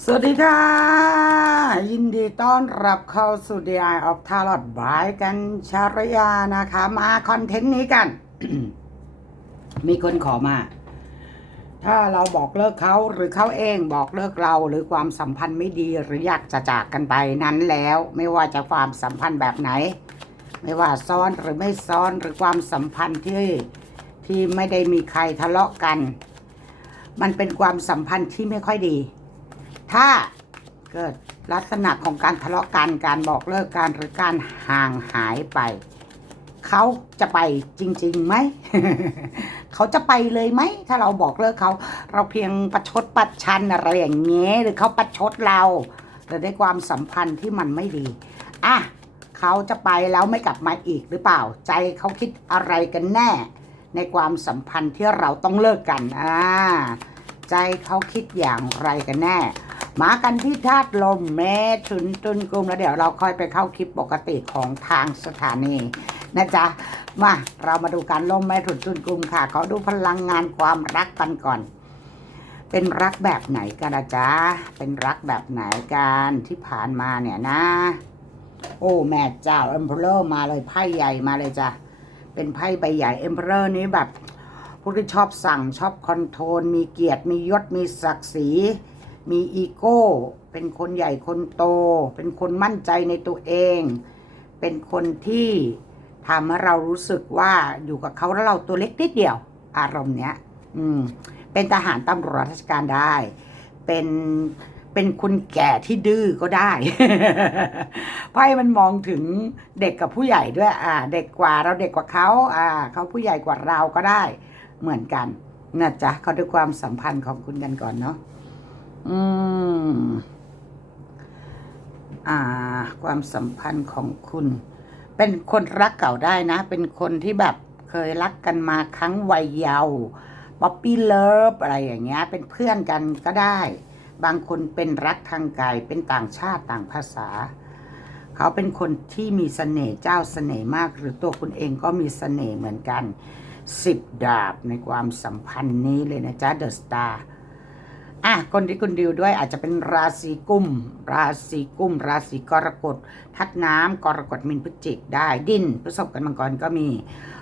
สวัสดีค่ะ ยินดีต้อนรับเข้าสู่ The Eye of Tarot บายกันชารยานะคะ มาคอนเทนต์นี้กัน มีคนขอมา ถ้าเราบอกเลิกเขาหรือเขาเองบอกเลิกเราหรือความสัมพันธ์ไม่ดีหรืออยากจะจากกันไปนั้นแล้ว ไม่ว่าจะความสัมพันธ์แบบไหน ไม่ว่าซ้อนหรือไม่ซ้อนหรือความสัมพันธ์ที่ที่ไม่ได้มีใครทะเลาะกัน มันเป็นความสัมพันธ์ที่ไม่ค่อยดี ถ้าเกิดลักษณะของการทะเลาะกันการบอกเลิกกันหรือการห่างหายไป เขาจะไปจริงๆไหม เขาจะไปเลยไหม ถ้าเราบอกเลิกเขา เราเพียงประชดประชันอะไรอย่างเงี้ยหรือเขาประชดเราหรือในความสัมพันธ์ที่มันไม่ดีอะเขาจะไปแล้วไม่กลับมาอีกหรือเปล่า ใจเขาคิดอะไรกันแน่ ในความสัมพันธ์ที่เราต้องเลิกกันอ่าใจเขาคิดอย่างไรกันแน่ มากันที่ธาตุลมเมถุนตุนกลุ่มแล้วเดี๋ยวเราค่อยไปเข้าคลิปปกติของทางสถานีนะจ๊ะมาเรามาดูการลมเมถุนตุนกลุ่มค่ะเขาดูพลังงานความรักกันก่อน เป็นรักแบบไหนกันนะจ๊ะเป็นรักแบบไหนกันที่ผ่านมาเนี่ยนะ โอ้แม่เจ้าเอ็มเพลอร์มาเลยไพ่ใหญ่มาเลยจ้ะเป็นไพ่ใบใหญ่เอ็มเพลอร์นี้แบบพวกที่ชอบสั่งชอบคอนโทรลมีเกียรติมียศมีศักดิ์ศรี มีอีโก้ เป็นคนใหญ่คนโต เป็นคนมั่นใจในตัวเอง เป็นคนที่ทำให้เรารู้สึกว่าอยู่กับเขาแล้วเราตัวเล็กนิดเดียว อารมณ์เนี้ย อืม เป็นทหารตำรวจราชการได้ เป็นเป็นคนแก่ที่ดื้อก็ได้ไพ่มันมองถึงเด็กกับผู้ใหญ่ด้วย อ่า เด็กกว่าเราเด็กกว่าเขาอ่า เขาผู้ใหญ่กว่าเราก็ได้ เหมือนกันนะจ๊ะเขาดูความสัมพันธ์ของคุณกันก่อนเนาะ อืม อ่า ความสัมพันธ์ของคุณ เป็นคนรักเก่าได้นะ เป็นคนที่แบบเคยรักกันมาครั้งวัยเยาว์ป๊อปปี้เลิฟอะไรอย่างเงี้ย เป็นเพื่อนกันก็ได้ บางคนเป็นรักทางไกลเป็นต่างชาติต่างภาษา เขาเป็นคนที่มีเสน่ห์เจ้าเสน่ห์มาก หรือตัวคุณเองก็มีเสน่ห์เหมือนกันสิบดาบในความสัมพันธ์นี้เลยนะจ๊ะเดอะสตาร์ อะคนที่คุณดิวด้วยอาจจะเป็นราศีกุม ราศีกุม ราศีกรกฎทัดน้ำกรกฎมินพฤศจิกได้ดินพฤษภกันมังกรก็มี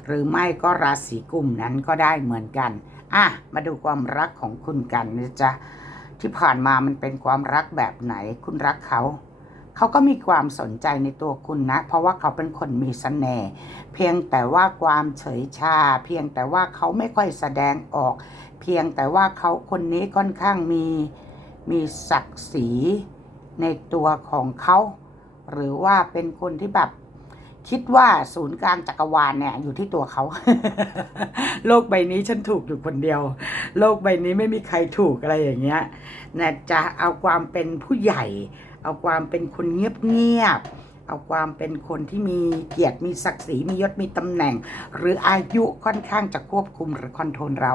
หรือไม่ก็ราศีกุมนั้นก็ได้เหมือนกันอะมาดูความรักของคุณกันนะจ๊ะที่ผ่านมามันเป็นความรักแบบไหน คุณรักเขาเขาก็มีความสนใจในตัวคุณนะ เพราะว่าเขาเป็นคนมีเสน่ห์เพียงแต่ว่าความเฉยชา เพียงแต่ว่าเขาไม่ค่อยแสดงออก เพียงแต่ว่าเขาคนนี้ค่อนข้างมีมีศักดิ์ศรีในตัวของเขา หรือว่าเป็นคนที่แบบคิดว่าศูนย์กลางจักรวาลเนี่ย อยู่ที่ตัวเขา โลกใบนี้ฉันถูกอยู่คนเดียว โลกใบนี้ไม่มีใครถูกอะไรอย่างเงี้ยนะจะเอาความเป็นผู้ใหญ่ เอาความเป็นคนเงียบๆเอาความเป็นคนที่มีเกียรติมีศักดิ์ศรีมียศมีตำแหน่ง หรืออายุค่อนข้างจะควบคุมหรือคอนโทรลเรา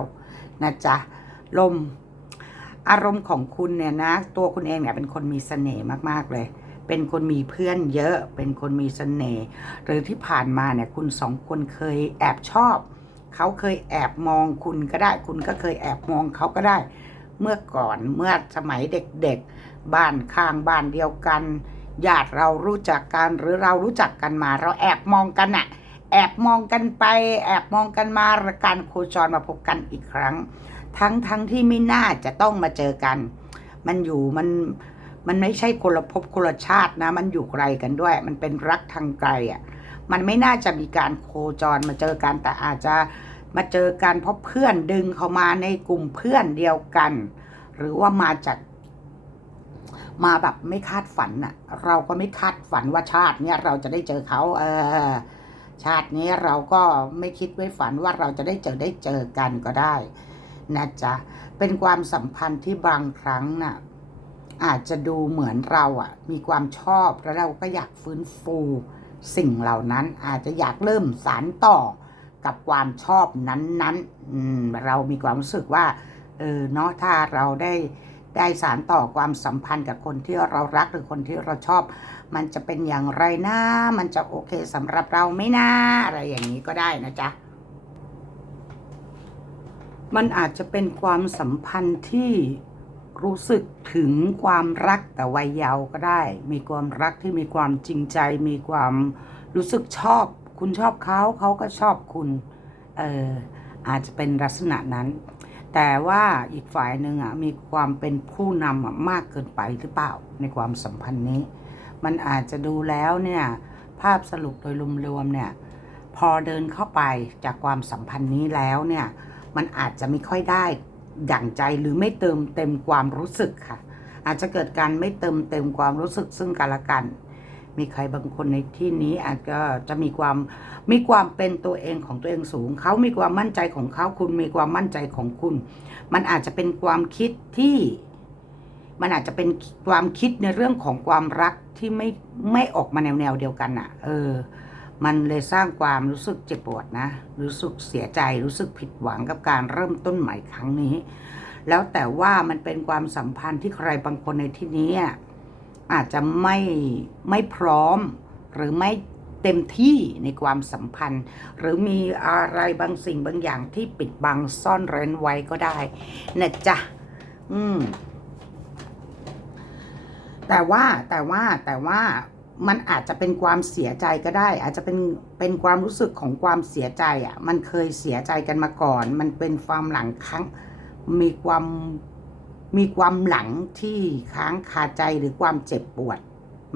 นะจ๊ะลมอารมณ์ของคุณเนี่ยนะ ตัวคุณเองเนี่ยเป็นคนมีเสน่ห์มากๆเลย เป็นคนมีเพื่อนเยอะ เป็นคนมีเสน่ห์ หรือที่ผ่านมาเนี่ยคุณสองคนเคยแอบชอบ เขาเคยแอบมองคุณก็ได้ คุณก็เคยแอบมองเขาก็ได้ เมื่อก่อนเมื่อสมัยเด็กๆ บ้านข้างบ้านเดียวกัน ญาติเรารู้จักกันหรือเรารู้จักกันมา เราแอบมองกันอะ แอบมองกันไป แอบมองกันมาการโคจรมาพบกันอีกครั้ง ทั้งทั้งที่ไม่น่าจะต้องมาเจอกัน มันอยู่มันมันไม่ใช่คนละภพคนละชาตินะ มันอยู่ไกลกันด้วย มันเป็นรักทางไกลอะมันไม่น่าจะมีการโคจรมาเจอกันแต่อาจจะมาเจอกันเพราะเพื่อนดึงเขามาในกลุ่มเพื่อนเดียวกัน หรือว่ามาจาก มาแบบไม่คาดฝันน่ะ เราก็ไม่คาดฝันว่าชาติเนี้ยเราจะได้เจอเขา เออ ชาตินี้เราก็ไม่คิดไม่ฝันว่าเราจะได้เจอได้เจอกันก็ได้นะจ๊ะเป็นความสัมพันธ์ที่บางครั้งน่ะอาจจะดูเหมือนเราอะ มีความชอบแล้วเราก็อยากฟื้นฟูสิ่งเหล่านั้นอาจจะอยากเริ่มสารต่อกับความชอบนั้นๆเรามีความรู้สึกว่าเออเนาะถ้าเราได้ ได้สารต่อความสัมพันธ์กับคนที่เรารักหรือคนที่เราชอบ มันจะเป็นอย่างไรนะมันจะโอเคสำหรับเราไหม่นะอะไรอย่างนี้ก็ได้นะจ๊ะมันอาจจะเป็นความสัมพันธ์ที่รู้สึกถึงความรักแต่วัยเยาว์ก็ได้ มีความรักที่มีความจริงใจ มีความรู้สึกชอบ คุณชอบเขาเขาก็ชอบคุณ เอออาจจะเป็นลักษณะนั้น แต่ว่าอีกฝ่ายหนึ่งอะมีความเป็นผู้นำอะมากเกินไปหรือเปล่าในความสัมพันธ์นี้ มันอาจจะดูแล้วเนี่ยภาพสรุปโดยรวมๆเนี่ยพอเดินเข้าไปจากความสัมพันธ์นี้แล้วเนี่ยมันอาจจะไม่ค่อยได้ดั่งใจหรือไม่เติมเต็มความรู้สึกค่ะ อาจจะเกิดการไม่เติมเต็มความรู้สึกซึ่งกันและกัน มีใครบางคนในที่นี้อาจจะจะมีความมีความเป็นตัวเองของตัวเองสูง เขามีความมั่นใจของเขาคุณมีความมั่นใจของคุณ มันอาจจะเป็นความคิดที่มันอาจจะเป็นความคิดในเรื่องของความรักที่ไม่ไม่ออกมาแนวแนวเดียวกันอะ เออ มันเลยสร้างความรู้สึกเจ็บปวดนะ รู้สึกเสียใจ รู้สึกผิดหวังกับการเริ่มต้นใหม่ครั้งนี้ แล้วแต่ว่ามันเป็นความสัมพันธ์ที่ใครบางคนในที่นี้ อาจจะไม่ไม่พร้อม หรือไม่เต็มที่ในความสัมพันธ์ หรือมีอะไรบางสิ่งบางอย่างที่ปิดบังซ่อนเร้นไว้ก็ได้นะจ๊ะอืมแต่ว่าแต่ว่าแต่ว่ามันอาจจะเป็นความเสียใจก็ได้ อาจจะเป็นเป็นความรู้สึกของความเสียใจอะ มันเคยเสียใจกันมาก่อน มันเป็นความหลังครั้งมีความ มีความหลังที่ค้างคาใจหรือความเจ็บปวด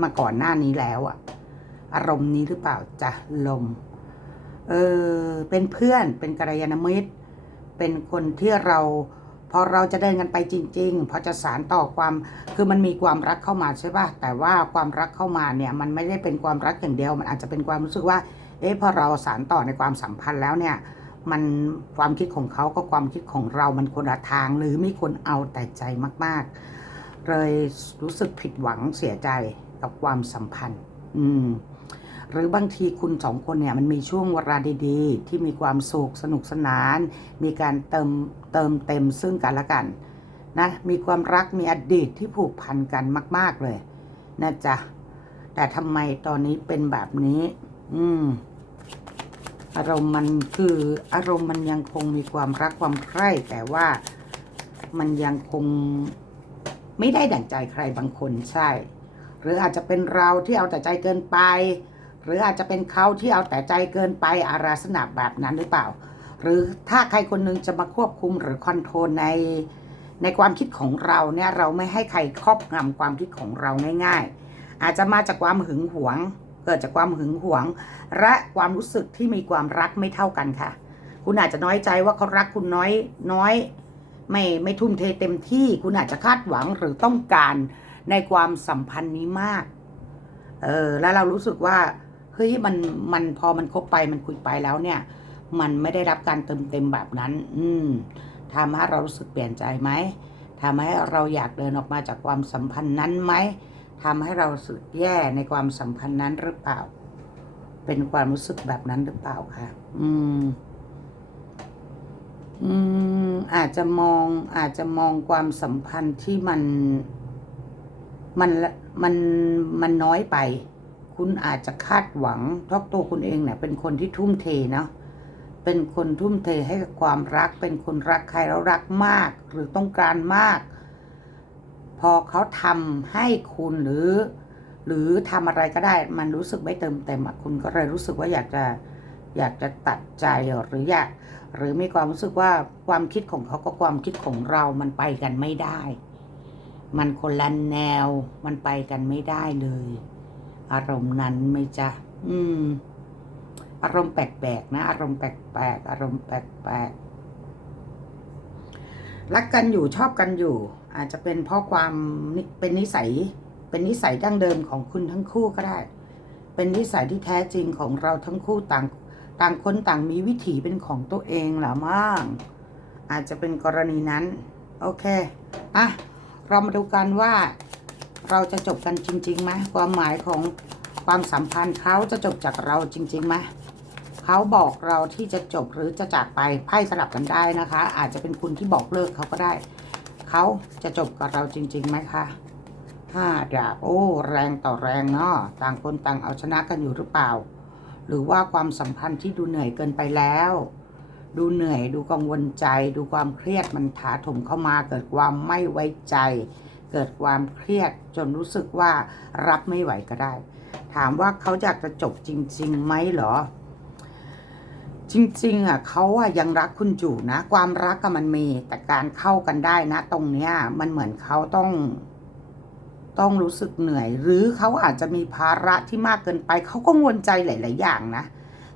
มาก่อนหน้านี้แล้วอะอารมณ์นี้หรือเปล่าจะลม เออเป็นเพื่อนเป็นกัลยาณมิตร เป็นคนที่เราพอเราจะเดินกันไปจริง ๆ พอจะสารต่อความคือมันมีความรักเข้ามาใช่ป่ะแต่ว่าความรักเข้ามาเนี่ย มันไม่ได้เป็นความรักอย่างเดียว มันอาจจะเป็นความรู้สึกว่า เอ๊ะพอเราสารต่อในความสัมพันธ์แล้วเนี่ย มันความคิดของเขาก็ความคิดของเรามันคนละทาง หรือมีคนเอาแต่ใจมาก ๆ เลยรู้สึกผิดหวังเสียใจกับความสัมพันธ์ อืม หรือบางทีคุณสองคนเนี่ย มันมีช่วงเวลาดีๆ ที่มีความสุขสนุกสนาน มีการเติมเติมเต็มซึ่งกันและกันนะมีความรักมีอดีตที่ผูกพันกันมาก ๆเลยนะจ๊ะแต่ทำไมตอนนี้เป็นแบบนี้ อืม อารมณ์มันคืออารมณ์มันยังคงมีความรักความใคร่แต่ว่ามันยังคงไม่ได้ดั่งใจใครบางคนใช่ หรืออาจจะเป็นเราที่เอาแต่ใจเกินไป หรืออาจจะเป็นเขาที่เอาแต่ใจเกินไปอาราสนะแบบนั้นหรือเปล่า หรือถ้าใครคนหนึงจะมาควบคุมหรือคอนโทรลในในความคิดของเราเนี่ยเราไม่ให้ใครครอบงำความคิดของเราง่าย ๆ อาจจะมาจากความหึงหวง เกิดจากความหึงหวง และความรู้สึกที่มีความรักไม่เท่ากันค่ะ คุณอาจจะน้อยใจว่าเขารักคุณน้อยน้อย ไม่ไม่ทุ่มเทเต็มที่ คุณอาจจะคาดหวังหรือต้องการในความสัมพันธ์นี้มาก เออแล้วเรารู้สึกว่าเฮ้ยมันมันพอมันคบไปมันคุยไปแล้วเนี่ย มันไม่ได้รับการเติมเต็มแบบนั้น อืมทำให้เรารู้สึกเปลี่ยนใจไหมทำให้เราอยากเดินออกมาจากความสัมพันธ์นั้นไหม ทำให้เราสึกแย่ในความสัมพันธ์นั้นหรือเปล่า เป็นความรู้สึกแบบนั้นหรือเปล่าคะอืม อืม อาจจะมอง อาจจะมองความสัมพันธ์ที่มัน มันมันมันน้อยไป คุณอาจจะคาดหวังเพราะตัวคุณเองเนี่ย เป็นคนที่ทุ่มเทเนาะเป็นคนทุ่มเทให้กับความรัก เป็นคนรักใครแล้วรักมาก หรือต้องการมาก พอเขาทำให้คุณหรือ หรือทำอะไรก็ได้ มันรู้สึกไม่เติมเต็มอ่คุณก็เลยรู้สึกว่าอยากจะอยากจะตัดใจหรืออยากหรือมีความรู้สึกว่าความคิดของเขากับความคิดของเรามันไปกันไม่ได้ มันคนละแนว มันไปกันไม่ได้เลย อารมณ์นั้นไม่จ้ะอืม อารมณ์แปลกๆนะ อารมณ์แปลกๆอารมณ์แปลกๆรักกันอยู่ชอบกันอยู่ อาจจะเป็นเพราะความเป็นนิสัย เป็นนิสัยดั้งเดิมของคุณทั้งคู่ก็ได้ เป็นนิสัยที่แท้จริงของเราทั้งคู่ต่างต่างคนต่างมีวิถีเป็นของตัวเองเหรอมั่งอาจจะเป็นกรณีนั้น โอเคอะเรามาดูกันว่า เราจะจบกันจริงๆไหมความหมายของความสัมพันธ์เขาจะจบจากเราจริงๆไหมเขาบอกเราที่จะจบหรือจะจากไปไพ่สลับกันได้นะคะ อาจจะเป็นคุณที่บอกเลิกเขาก็ได้ เขาจะจบกับเราจริงๆไหมคะห้าดาบโอ้ แรงต่อแรงเนาะต่างคนต่างเอาชนะกันอยู่หรือเปล่า หรือว่าความสัมพันธ์ที่ดูเหนื่อยเกินไปแล้ว ดูเหนื่อยดูกังวลใจ ดูความเครียดมันถาถมเข้ามา เกิดความไม่ไว้ใจ เกิดความเครียดจนรู้สึกว่ารับไม่ไหวก็ได้ ถามว่าเขาอยากจะจบจริงๆไหมเหรอ จริงๆอะเขาอะยังรักคุณอยู่นะ ความรักก็มันมีแต่การเข้ากันได้นะ ตรงเนี้ย มันเหมือนเขาต้อง ต้องรู้สึกเหนื่อย หรือเขาอาจจะมีภาระที่มากเกินไปเขาก็งวลใจหลาย ๆ อย่างนะ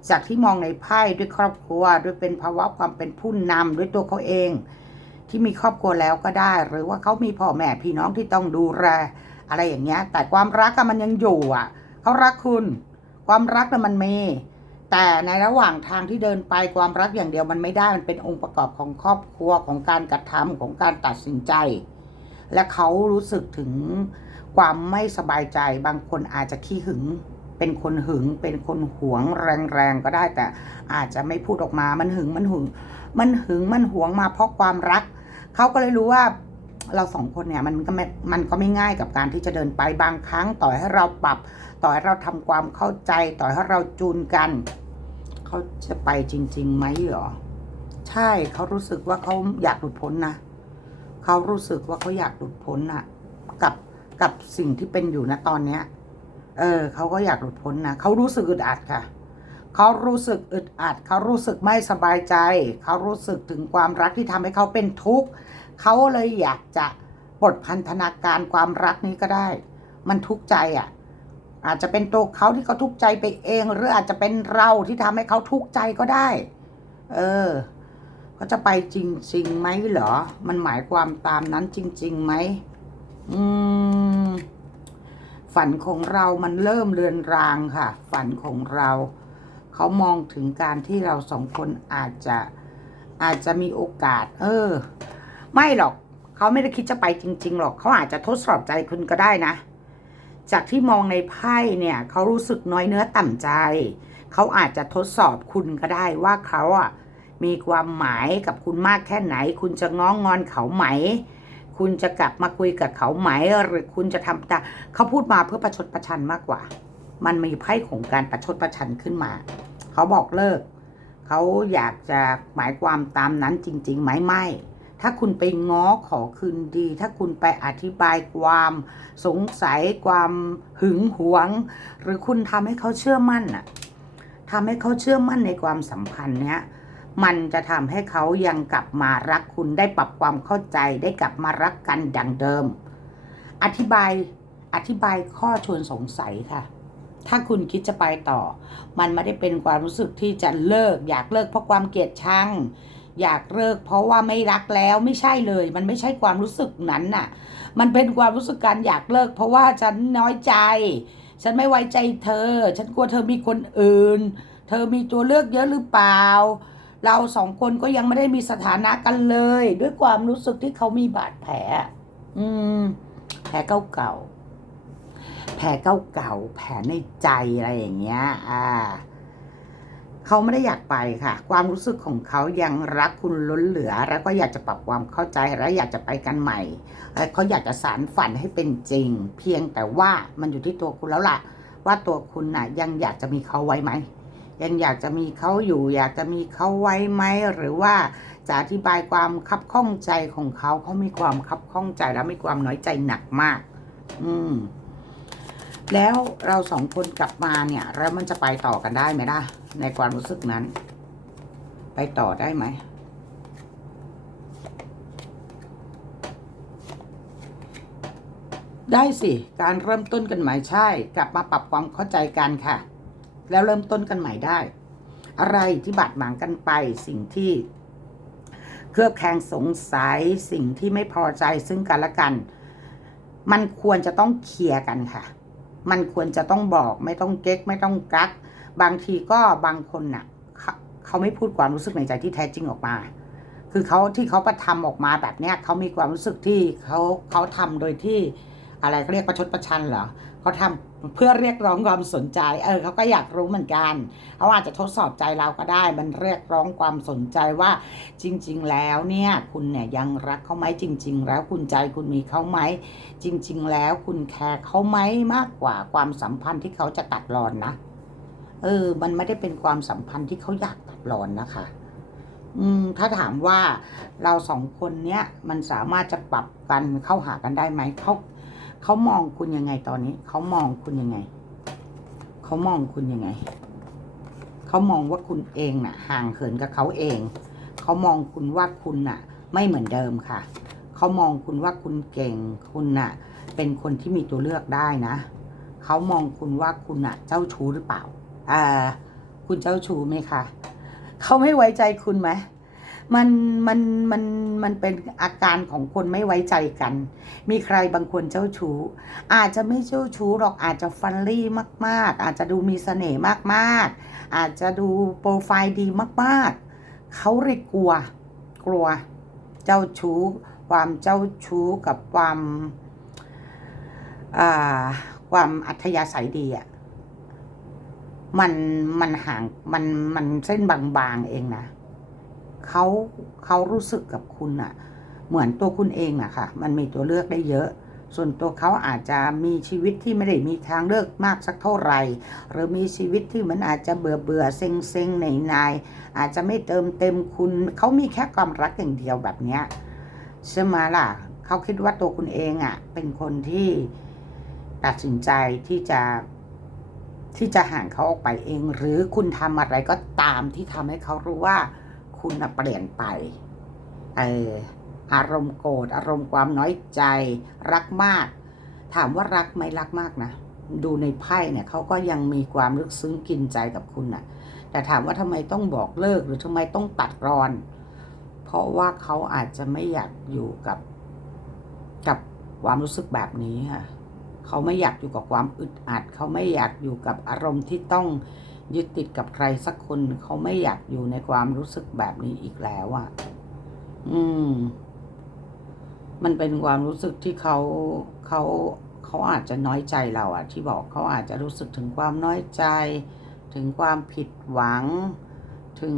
จากที่มองในไพ่ด้วยครอบครัวด้วยเป็นภาวะความเป็นผู้นำด้วยตัวเขาเอง ที่มีครอบครัวแล้วก็ได้ หรือว่าเขามีพ่อแม่พี่น้องที่ต้องดูแลอะไรอย่างเงี้ย แต่ความรักก็มันยังอยู่อะเขารักคุณ ความรักน่ะมันมี แต่ในระหว่างทางที่เดินไปความรักอย่างเดียวมันไม่ได้มันเป็นองค์ประกอบของครอบครัวของการกระทำของการตัดสินใจ และเขารู้สึกถึงความไม่สบายใจบางคนอาจจะขี้หึง เป็นคนหึง เป็นคนหวงแรงๆก็ได้แต่อาจจะไม่พูดออกมามันหึงมันหึง มันหึงมันหวงมาเพราะความรัก เขาก็เลยรู้ว่าเราสองคนเนี่ยมันก็ไม่มันก็ไม่ง่ายกับการที่จะเดินไปบางครั้ง ต่อให้เราปรับ ต่อให้เราทำความเข้าใจ ต่อให้เราจูนกัน เขาจะไปจริงๆไหมหรอ ใช่เขารู้สึกว่าเขาอยากหลุดพ้นนะเขารู้สึกว่าเขาอยากหลุดพ้นอะกับกับสิ่งที่เป็นอยู่นะตอนเนี้ย เออเขาก็อยากหลุดพ้นนะเขารู้สึกอึดอัดค่ะเขารู้สึกอึดอัดเขารู้สึกไม่สบายใจเขารู้สึกถึงความรักที่ทำให้เขาเป็นทุกข์เขาเลยอยากจะปลดพันธนาการความรักนี้ก็ได้ มันทุกข์ใจอะ อาจจะเป็นตัวเขาที่เขาทุกข์ใจไปเอง หรืออาจจะเป็นเราที่ทำให้เขาทุกข์ใจก็ได้ เออเขาจะไปจริงๆไหมเหรอ มันหมายความตามนั้นจริงๆไหมอืมฝันของเรามันเริ่มเลือนรางค่ะ ฝันของเราเขามองถึงการที่เราสองคนอาจจะอาจจะมีโอกาส เออ ไม่หรอก เขาไม่ได้คิดจะไปจริง ๆ หรอกเขาอาจจะทดสอบใจคุณก็ได้นะ จากที่มองในไพ่เนี่ยเขารู้สึกน้อยเนื้อต่ำใจ เขาอาจจะทดสอบคุณก็ได้ว่าเขาอะมีความหมายกับคุณมากแค่ไหน คุณจะง้องงอนเขาไหม คุณจะกลับมาคุยกับเขาไหม หรือคุณจะทำตาเขาพูดมาเพื่อประชดประชันมากกว่า มันมีไพ่ของการประชดประชันขึ้นมา เขาบอกเลิก เขาอยากจะหมายความตามนั้นจริง ๆ ไหมไม่ ถ้าคุณไปง้อขอคืนดี ถ้าคุณไปอธิบายความสงสัยความหึงหวง หรือคุณทำให้เขาเชื่อมั่นน่ะทำให้เขาเชื่อมั่นในความสัมพันธ์เนี้ยมันจะทำให้เขายังกลับมารักคุณได้ปรับความเข้าใจได้กลับมารักกันดังเดิม อธิบายอธิบายข้อชวนสงสัยค่ะ ถ้าคุณคิดจะไปต่อ มันไม่ได้เป็นความรู้สึกที่จะเลิก อยากเลิกเพราะความเกลียดชัง อยากเลิก เพราะว่าไม่รักแล้วไม่ใช่เลย มันไม่ใช่ความรู้สึกนั้นน่ะ มันเป็นความรู้สึกการอยากเลิก เพราะว่าฉันน้อยใจ ฉันไม่ไว้ใจเธอ ฉันกลัวเธอมีคนอื่น เธอมีตัวเลือกเยอะหรือเปล่า เราสองคนก็ยังไม่ได้มีสถานะกันเลย ด้วยความรู้สึกที่เขามีบาดแผล อืม แผลเก่าๆแผลเก่าๆแผลในใจอะไรอย่างเงี้ย อ่า เขาไม่ได้อยากไปค่ะ ความรู้สึกของเขายังรักคุณล้นเหลือ แล้วก็อยากจะปรับความเข้าใจและอยากจะไปกันใหม่และเขาอยากจะสารฝันให้เป็นจริง เพียงแต่ว่ามันอยู่ที่ตัวคุณแล้วล่ะ ว่าตัวคุณน่ะยังอยากจะมีเขาไว้ไหมยังอยากจะมีเขาอยู่ อยากจะมีเขาไว้ไหมหรือว่าจะอธิบายความคับข้องใจของเขาเขามีความคับข้องใจและมีความน้อยใจหนักมาก อืม แล้วเราสองคนกลับมาเนี่ย แล้วมันจะไปต่อกันได้ไหมล่ะ ในความรู้สึกนั้น ไปต่อได้ไหม ได้สิ การเริ่มต้นกันใหม่ใช่ กลับมาปรับความเข้าใจกันค่ะ แล้วเริ่มต้นกันใหม่ได้ อะไรที่บาดหมางกันไปสิ่งที่เครือบแคลงสงสัยสิ่งที่ไม่พอใจซึ่งกันและกัน มันควรจะต้องเคลียร์กันค่ะ มันควรจะต้องบอกไม่ต้องเก๊กไม่ต้องกัก บางทีก็บางคนน่ะเขาไม่พูดความรู้สึกในใจที่แท้จริงออกมา คือเขาที่เขาประทำออกมาแบบเนี้ยเขามีความรู้สึกที่เขาเขาทำโดยที่อะไรเขาเรียกประชดประชันเหรอเขาทำเพื่อเรียกร้องความสนใจ เออเขาก็อยากรู้เหมือนกันเขาอาจจะทดสอบใจเราก็ได้ มันเรียกร้องความสนใจว่าจริง ๆ แล้วเนี่ย คุณเนี่ยยังรักเขาไหมจริง ๆ แล้วคุณใจคุณมีเขาไหมจริง ๆ แล้วคุณแคร์เขาไหมมากกว่าความสัมพันธ์ที่เขาจะตัดรอนนะ เออ มันไม่ได้เป็นความสัมพันธ์ที่เขาอยากตัดรอนนะคะ อืม ถ้าถามว่าเราสองคนเนี้ย มันสามารถจะปรับกันเข้าหากันได้ไหมเขาเขามองคุณยังไงตอนนี้เขามองคุณยังไงเขามองคุณยังไงเขามองว่าคุณเองน่ะ ห่างเหินกับเขาเองเขามองคุณว่าคุณน่ะ ไม่เหมือนเดิมค่ะเขามองคุณว่าคุณเก่ง คุณน่ะ เป็นคนที่มีตัวเลือกได้นะเขามองคุณว่าคุณน่ะ เจ้าชู้หรือเปล่า อ่า คุณเจ้าชู้ไหมคะเขาไม่ไว้ใจคุณไหมมันมันมันมันเป็นอาการของคนไม่ไว้ใจกัน มีใครบางคนเจ้าชู้ อาจจะไม่เจ้าชู้หรอกอาจจะฟันลี่มาก ๆ อาจจะดูมีเสน่ห์มากๆ อาจจะดูโปรไฟล์ดีมาก ๆ เขาเลยกลัว กลัว เจ้าชู้ ความเจ้าชู้กับความอ่าความอัธยาศัยดีอะ มันมันห่างมันมันเส้นบางๆเองนะเขาเขารู้สึกกับคุณอะเหมือนตัวคุณเองอะค่ะ มันมีตัวเลือกได้เยอะ ส่วนตัวเขาอาจจะมีชีวิตที่ไม่ได้มีทางเลือกมากสักเท่าไหร่ หรือมีชีวิตที่มันอาจจะเบื่อเบื่อเซ็งเซ็งในนายๆอาจจะไม่เติมเต็มคุณเขามีแค่ความรักอย่างเดียวแบบเนี้ยใช่ไหมล่ะเขาคิดว่าตัวคุณเองอะเป็นคนที่ตัดสินใจที่จะ ที่จะห่างเขาออกไปเอง หรือคุณทำอะไรก็ตามที่ทำให้เขารู้ว่า คุณเปลี่ยนไปเอออารมณ์โกรธอารมณ์ความน้อยใจรักมาก ถามว่ารักไหมรักมากนะ ดูในไพ่เนี่ยเขาก็ยังมีความลึกซึ้งกินใจกับคุณน่ะ แต่ถามว่าทำไมต้องบอกเลิกหรือทำไมต้องตัดรอน เพราะว่าเขาอาจจะไม่อยากอยู่กับ กับความรู้สึกแบบนี้ค่ะ เขาไม่อยากอยู่กับความอึดอัด เขาไม่อยากอยู่กับอารมณ์ที่ต้องยึดติดกับใครสักคน เขาไม่อยากอยู่ในความรู้สึกแบบนี้อีกแล้วอะ่ะ อืม มันเป็นความรู้สึกที่เขาเขาเขาอาจจะน้อยใจเราอะที่บอกเขาอาจจะรู้สึกถึงความน้อยใจ ถึงความผิดหวัง ถึง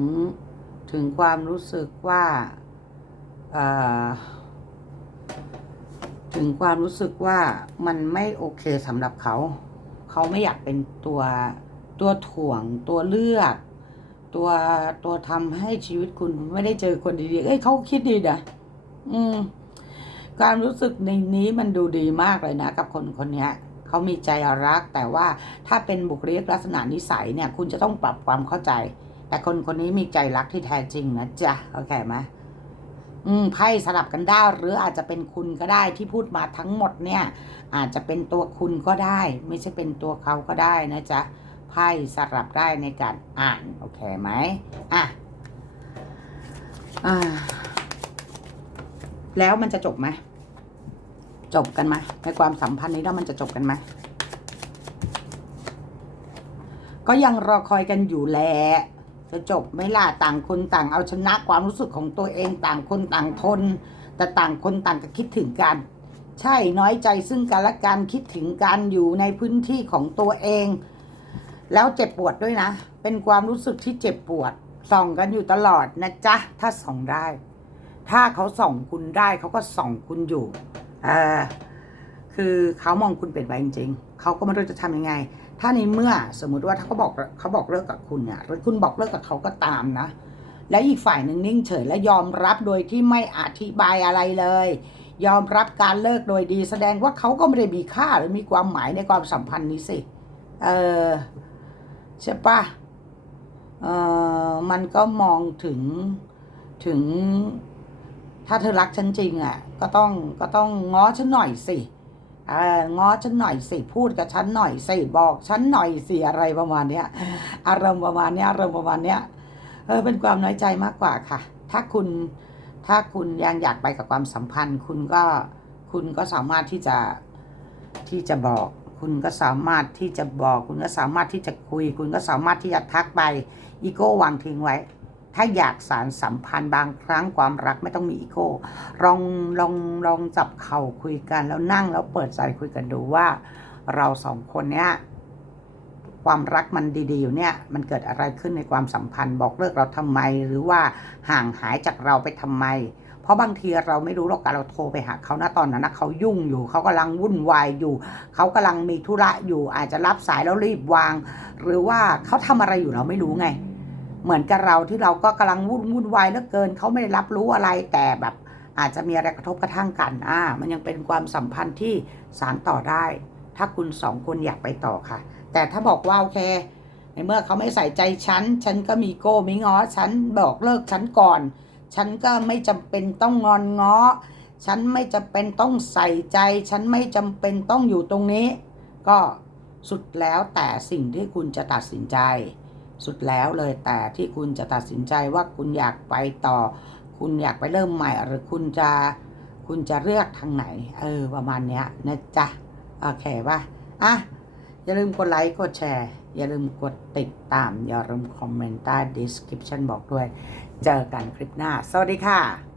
ถึงความรู้สึกว่า เอ่อ ถึงความรู้สึกว่ามันไม่โอเคสำหรับเขา เขาไม่อยากเป็นตัวตัวถ่วง ตัวเลือก ตัวตัวทำให้ชีวิตคุณไม่ได้เจอคนดีๆ เอ้ยเขาคิดดีนะอืม การรู้สึกในนี้มันดูดีมากเลยนะ กับคนคนนี้เขามีใจรักแต่ว่าถ้าเป็นบุคลิกลักษณะนิสัยเนี่ย คุณจะต้องปรับความเข้าใจ แต่คนคนนี้มีใจรักที่แท้จริงนะจ๊ะโอเคไหม อืมไพ่สลับกันได้หรืออาจจะเป็นคุณก็ได้ที่พูดมาทั้งหมดเนี่ย อาจจะเป็นตัวคุณก็ได้ ไม่ใช่เป็นตัวเขาก็ได้นะจ๊ะไพ่สลับได้ในการอ่านโอเคไหมอะอ่าแล้วมันจะจบไหมจบกันไหมในความสัมพันธ์นี้แล้วมันจะจบกันไหมก็ยังรอคอยกันอยู่แหละ จะจบไม่ล่ะต่างคนต่างเอาชนะความรู้สึกของตัวเองต่างคนต่างทน แต่ต่างคนต่างก็คิดถึงกัน ใช่น้อยใจซึ่งกันและกันคิดถึงกันอยู่ในพื้นที่ของตัวเอง แล้วเจ็บปวดด้วยนะ เป็นความรู้สึกที่เจ็บปวดส่องกันอยู่ตลอดนะจ๊ะถ้าส่องได้ ถ้าเขาส่องคุณได้เขาก็ส่องคุณอยู่อ่าคือเขามองคุณเปลี่ยนไปจริงๆเขาก็ไม่รู้จะทำยังไง ถ้าในเมื่อสมมุติว่าถ้าเขาบอกเขาบอกเลิกกับคุณเนี่ยหรือคุณบอกเลิกกับเขาก็ตามนะ และอีกฝ่ายหนึ่งนิ่งเฉยและยอมรับโดยที่ไม่อธิบายอะไรเลย ยอมรับการเลิกโดยดีแสดงว่าเขาก็ไม่ได้มีค่าหรือมีความหมายในความสัมพันธ์นี้สิ เออใช่ปะเออมันก็มองถึงถึง ถ้าเธอรักฉันจริงอะ ก็ต้องก็ต้องง้อฉันหน่อยสิ ง้อฉันหน่อยสิพูดกับฉันหน่อยสิบอกฉันหน่อยสิอะไรประมาณเนี้ยอารมณ์ประมาณเนี้ยอารมณ์ประมาณเนี้ยเออเป็นความน้อยใจมากกว่าค่ะ ถ้าคุณถ้าคุณยังอยากไปกับความสัมพันธ์ คุณก็คุณก็สามารถที่จะที่จะบอก คุณก็สามารถที่จะบอก คุณก็สามารถที่จะคุย คุณก็สามารถที่จะทักไปอีโก้วางทิ้งไว้ ถ้าอยากสารสัมพันธ์บางครั้งความรักไม่ต้องมีอีโก้ลองลองลองจับเข่าคุยกันแล้วนั่งแล้วเปิดใจคุยกันดูว่า เราสองคนเนี้ยความรักมันดีๆอยู่เนี่ย มันเกิดอะไรขึ้นในความสัมพันธ์บอกเลิกเราทำไม หรือว่าห่างหายจากเราไปทำไม เพราะบางทีเราไม่รู้หรอกการเราโทรไปหาเขานะตอนนั้นนะเขายุ่งอยู่เขากำลังวุ่นวายอยู่ เขากำลังมีธุระอยู่ อาจจะรับสายแล้วรีบวาง หรือว่าเขาทำอะไรอยู่เราไม่รู้ไง เหมือนกับเราที่เราก็กำลังวุ่นวุ่นวายเหลือเกินเขาไม่ได้รับรู้อะไรแต่แบบอาจจะมีอะไรกระทบกระทั่งกันอ่ามันยังเป็นความสัมพันธ์ที่สารต่อได้ ถ้าคุณสองคนอยากไปต่อค่ะ แต่ถ้าบอกว่าโอเคในเมื่อเขาไม่ใส่ใจฉัน ฉันก็มีโก้ไม่ง้อ ฉันบอกเลิกฉันก่อน ฉันก็ไม่จำเป็นต้องงอนง้อ ฉันไม่จำเป็นต้องใส่ใจ ฉันไม่จำเป็นต้องอยู่ตรงนี้ ก็สุดแล้วแต่สิ่งที่คุณจะตัดสินใจ สุดแล้วเลยแต่ที่คุณจะตัดสินใจว่าคุณอยากไปต่อ คุณอยากไปเริ่มใหม่ หรือคุณจะคุณจะเลือกทางไหน เออ ประมาณเนี้ยนะจ๊ะ โอเคป่ะ อะ อย่าลืมกดไลค์ กดแชร์ อย่าลืมกดติดตาม อย่าลืมคอมเมนต์ใต้ description บอกด้วย เจอกันคลิปหน้า สวัสดีค่ะ